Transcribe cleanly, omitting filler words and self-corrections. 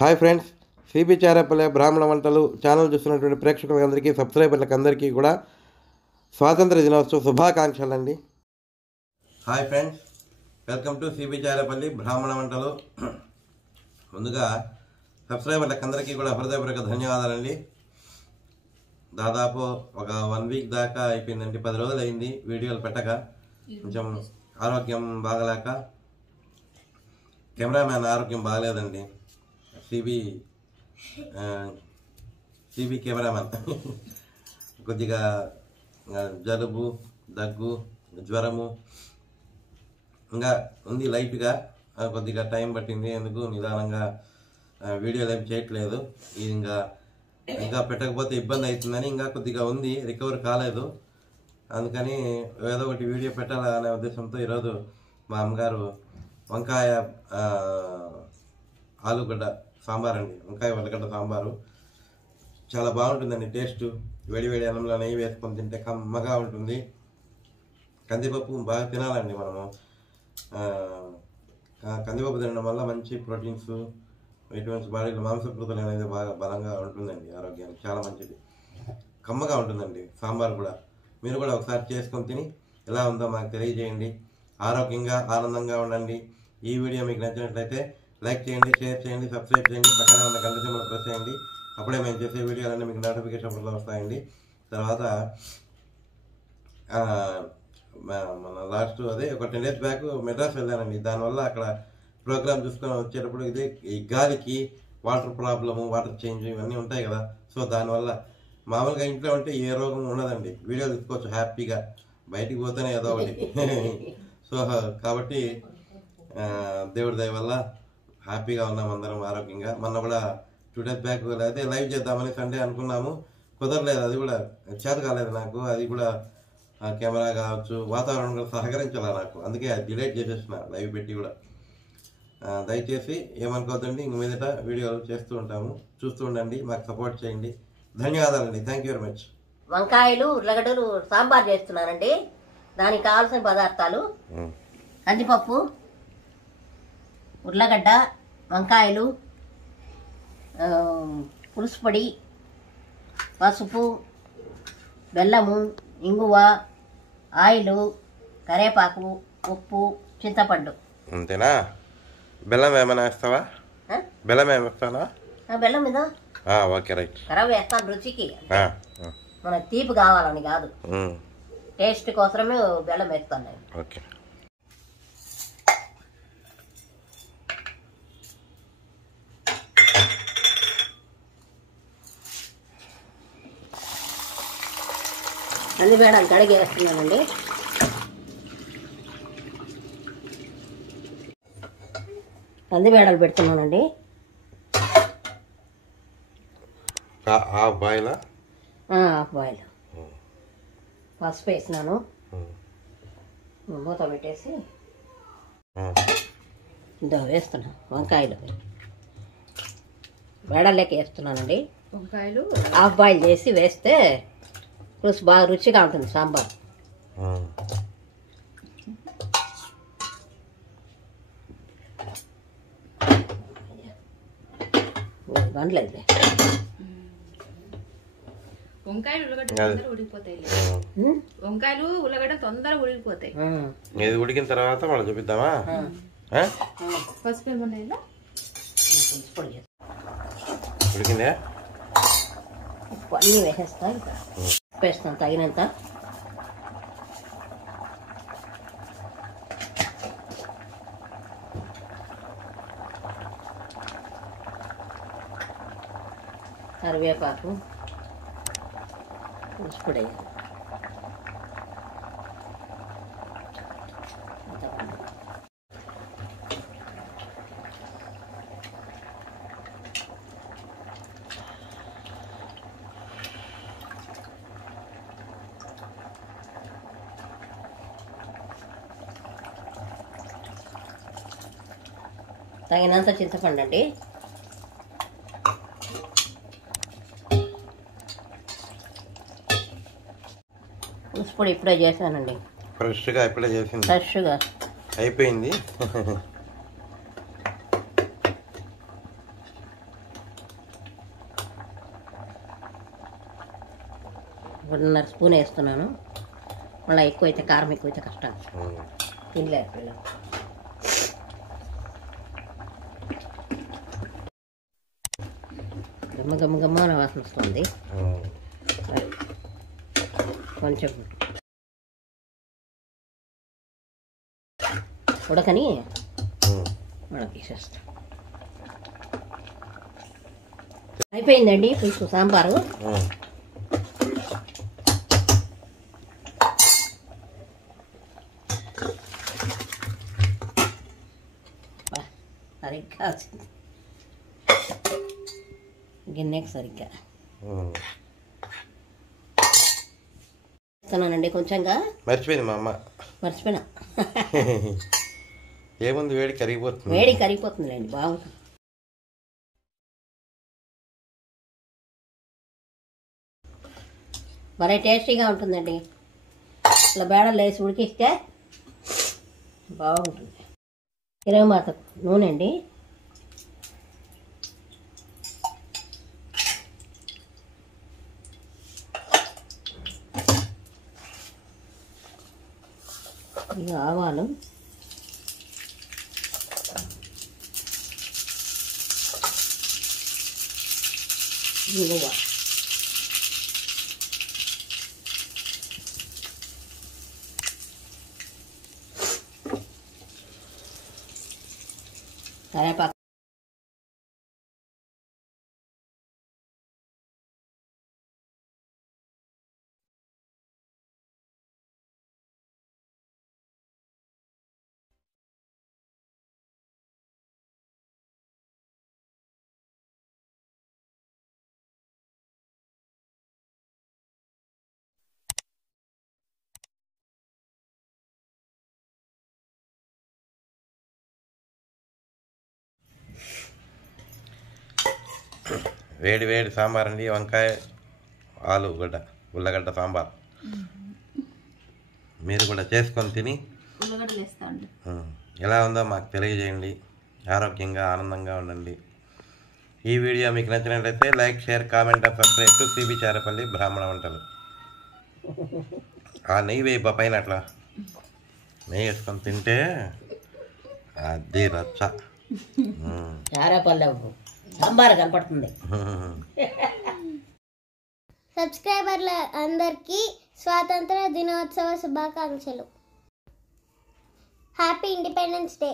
Hi friends, cbcharepalli బ్రాహ్మణవంటలు channel చూస్తున్నటువంటి ప్రేక్షకులందరికీ సబ్స్క్రైబర్లకు అందరికీ కూడా స్వాతంత్ర దినోత్సవ శుభాకాంక్షలు అండి. Hi friends, welcome to cbcharepalli బ్రాహ్మణవంటలు. ముందుగా సబ్స్క్రైబర్లకు అందరికీ కూడా హృదయపూర్వక ధన్యవాదాలండి. దాదాపు ఒక 1 వీక్ దాకా అయిపోయిందండి, 10 రోజులు అయింది వీడియోలు పెట్టక. కొంచెం ఆరోగ్యం బాగలేక, కెమెరామ్యాన్ ఆరోగ్యం బాగలేదండి. సిబి కెమెరామెన్ కొద్దిగా జలుబు, దగ్గు, జ్వరము ఇంకా ఉంది లైట్గా. కొద్దిగా టైం పట్టింది, ఎందుకు నిదానంగా వీడియోలు ఏం చేయట్లేదు. ఇది ఇంకా పెట్టకపోతే ఇబ్బంది అవుతుందని ఇంకా కొద్దిగా ఉంది, రికవర్ కాలేదు. అందుకని ఏదో ఒకటి వీడియో పెట్టాలనే ఉద్దేశంతో ఈరోజు మా అమ్మగారు వంకాయ ఆలుగడ్డ సాంబార్ అండి, వంకాయ ఉల్లగడ్డ సాంబారు చాలా బాగుంటుందండి. టేస్ట్ వేడివేడి అన్నంలో నెయ్యి వేసుకొని తింటే కమ్మగా ఉంటుంది. కందిపప్పు బాగా తినాలండి మనము. కందిపప్పు తినడం వల్ల మంచి ప్రోటీన్స్, విటమిన్స్, బాడీలో మాంసకృతులు అనేది బాగా బలంగా ఉంటుందండి. ఆరోగ్యానికి చాలా మంచిది, కమ్మగా ఉంటుందండి సాంబార్ కూడా. మీరు కూడా ఒకసారి చేసుకొని తిని ఎలా ఉందో మాకు తెలియజేయండి. ఆరోగ్యంగా ఆనందంగా ఉండండి. ఈ వీడియో మీకు నచ్చినట్లయితే లైక్ చేయండి, షేర్ చేయండి, సబ్స్క్రైబ్ చేయండి, పక్కనే ఉన్న గంట సింబల్ ప్రెస్ చేయండి. అప్పుడే మేము చేసే వీడియోలన్నీ మీకు నోటిఫికేషన్లో వస్తాయండి. తర్వాత మన లాస్ట్ ఒక 10 days బ్యాక్ మెడ్రాస్ వెళ్ళానండి. దానివల్ల అక్కడ ప్రోగ్రామ్ చూసుకొని వచ్చేటప్పుడు ఈ గాలికి వాటర్ ప్రాబ్లము, వాటర్ చేంజ్ ఇవన్నీ ఉంటాయి కదా. సో దానివల్ల మామూలుగా ఇంట్లో ఉంటే ఏ రోగం ఉండదండి, వీడియో తీసుకోవచ్చు హ్యాపీగా. బయటికి పోతేనే ఏదో ఒకటి. సో కాబట్టి దేవుడి దయ వల్ల హ్యాపీగా ఉన్నాం అందరం, ఆరోగ్యంగా. మొన్న కూడా 2 days బ్యాక్ అయితే లైవ్ చేద్దామని సండే అనుకున్నాము, కుదరలేదు. అది కూడా చేత కాలేదు నాకు. అది కూడా కెమెరా కావచ్చు, వాతావరణం కూడా సహకరించాలి నాకు. అందుకే అది డిలీట్ చేసేసిన లైవ్ పెట్టి కూడా. దయచేసి ఏమనుకోవద్దండి, ఇంక మీదట వీడియోలు చేస్తూ ఉంటాము, చూస్తూ ఉండండి, మాకు సపోర్ట్ చేయండి. ధన్యవాదాలండి. Thank you very much. వంకాయలు ఉర్లగడ్డలు సాంబార్ చేస్తున్నానండి. దానికి కావాల్సిన పదార్థాలు: కందిపప్పు, ఉర్లగడ్డ, వంకాయలు, పులుసు పొడి, పసుపు, బెల్లము, ఇంగువ, ఆయిలు, కరేపాకు, ఉప్పు, చింతపండు. అంతేనా? బెల్లం ఏమైనా వేస్తావా? బెల్లం ఏమి వేస్తానా? బెల్లం మీద ఓకే, రైట్. కరావు వేస్తాను రుచికి, మనకు తీపి కావాలని కాదు, టేస్ట్ కోసమే బెల్లం వేస్తాను నేను. ఓకే. కందిబేడలు కడిగి వేస్తున్నానండి. కందిబేడలు పెడుతున్నానండి. Half boil. Half boil. పసుపు వేసినాను, మూత పెట్టేసి వేస్తున్నా. వంకాయలు బేడల్లోకి వేస్తున్నానండి. వంకాయలు హాఫ్ బాయిల్ చేసి వేస్తే పులుసు బాగా రుచిగా ఉంటుంది సాంబార్. వండలేదు. వంకాయలు ఉల్లగడ్డ తొందరగా ఉడికిపోతాయి. వంకాయలు ఉల్లగడ్డ తొందరగా ఉడికిపోతాయి. ఇది ఉడికిన తర్వాత మనం చూపిద్దామా? పసుపు ఏమన్నా ఉడికిందే, అన్నీ వేసేస్తా. ఇంకా వేస్తాను తగినంత. కరివేపాకు, పులుసు పొడి, తగినంత చింతపండు అండి. పులుసు పొడి ఇప్పుడే చేశానండి, ఫ్రెష్గా ఇప్పుడే చేసింది, ఫ్రెష్గా అయిపోయింది. 1.5 స్పూన్ వేస్తున్నాను. మళ్ళీ ఎక్కువైతే కారం ఎక్కువైతే కష్టం, తినలేరు పిల్లలు. గమ్మ అని వాసన వస్తుంది. కొంచెం ఉడకని మనం తీసేస్తాం. అయిపోయిందండి పులుసు సాంబారు. సరిగ్గా వచ్చింది గిన్నెకి సరిగ్గా ఇస్తున్నానండి. కొంచెంగా మర్చిపోయింది మా అమ్మ. మర్చిపోయినా. ఏముంది, వేడి కరిగిపోతుంది. వేడి కరిగిపోతుందిలేండి, బాగుంటుంది. భలే టేస్టీగా ఉంటుందండి. ఇట్లా బేడలు వేసి ఉడికిస్తే బాగుంటుంది. 20 మాత నూనె అండి. ఇక ఆవాలు, ఇంగువ, కరివేపాకు, వేడి వేడి సాంబార్ అండి. వంకాయ, ఆలు గడ్డ, ఉల్లగడ్డ సాంబార్. మీరు కూడా చేసుకొని తిని ఎలా ఉందో మాకు తెలియజేయండి. ఆరోగ్యంగా ఆనందంగా ఉండండి. ఈ వీడియో మీకు నచ్చినట్లయితే like, share, comment and subscribe to cbcharepalli బ్రాహ్మణ వంటలు. ఆ నెయ్యి వేయి పైన, అట్లా నెయ్యి వేసుకొని తింటే అది రచ్చ. చారేపల్లి సాంబార్ కనపడుతుంది. సబ్స్క్రైబర్ల అందరికీ స్వాతంత్ర దినోత్సవ శుభాకాంక్షలు. Happy independence day.